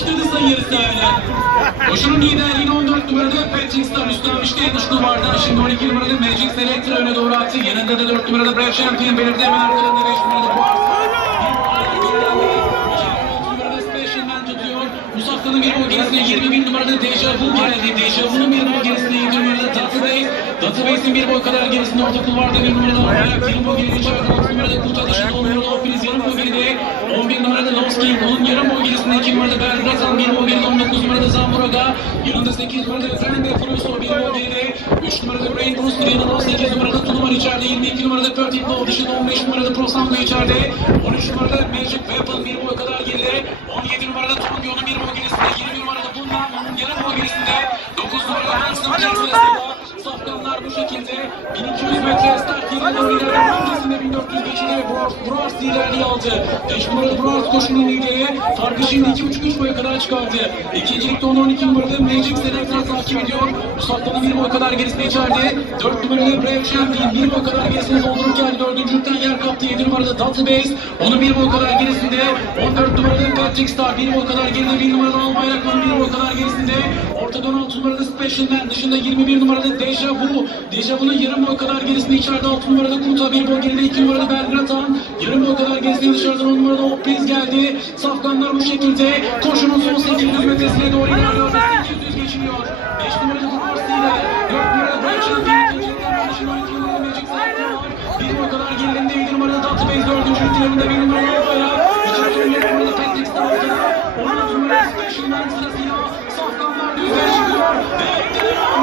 başladı sayısı öyle. Koşunun liderliğini 14 numarada Patrick Star üstlenmişti dış duvardan. Şimdi 12 numarada Magic Selector öne doğru attı. Yanında da 4 numarada Brave Champion belirdi. Hemen arkalarında 5 numarada Boğaz. numarada Dejavu geldi. Dejavu'nun bir boy gerisinde 7 numarada Tatlı Bey. Tatlı Bey'sin bir boy kadar gerisinde orta kulvarda bir numarada Ayak. Yarım boy geride Çakma. 6 numarada Kurtadış'ın 10 numarada Opiniz yarım boy geride. 11 numarada Lomski'nin onun yarım boy gerisinde 2 numarada Bergrazan. 1 boy geride 19 numarada Zamburaga. Yanında 8 numarada Efendi Fruso. 1 boy geride 3 numarada Rain Bruce. Yanında 18 numarada Tulumar içeride. 22 numarada Pertin Law dışında 15 numarada Prosango içeride. 13 numarada Magic Weapon 1 boy kadar geride. 17 numarada Tongyo'nun 1 Safkanlar bu şekilde 1200 metre start yerine doğru ilerleme öncesinde 1400 geçide Brars liderliği aldı. 5 numaralı Brars koşunun lideri. Farkı şimdi 2.5-3 boya kadar çıkardı. İkincilikte 10-12 numaralı Magic Selectra takip ediyor. Musakkan'ın bir boy kadar gerisinde içeride. 4 numaralı Brave Champion bir boy kadar gerisinde doldururken dördüncülükten yer kaptı. 7 numarada Database. Onun bir boy kadar gerisinde. 14 numaralı Patrick Star bir boy kadar geride. 1 numaralı Albayrak'ın bir boy kadar gerisinde. Ortada 16 numaralı Special Man dışında 21 numarada Deja Vu. Deja Vu'nun yarım boy kadar gerisinde içeride 6 numarada Kuta bir boy geride 2 numarada Belgratan. Yarım boy kadar gerisinde dışarıdan 10 numarada Opriz geldi. Safkanlar bu şekilde koşunun son 800 metresine doğru ilerliyor. 800 geçiliyor. 5 numarada Kumarsi ile 4 numarada Brave Champion. ikincilikten dışında 12 numarada Magic Selector var. Bir boy kadar gerilinde 7 numarada Database 4. litrlerinde 1 numarada Albayrak. İçeride 14 numarada Patrick Star ortada. 16 Man sırasıyla Safkanlar düzlere çıkıyor. Ve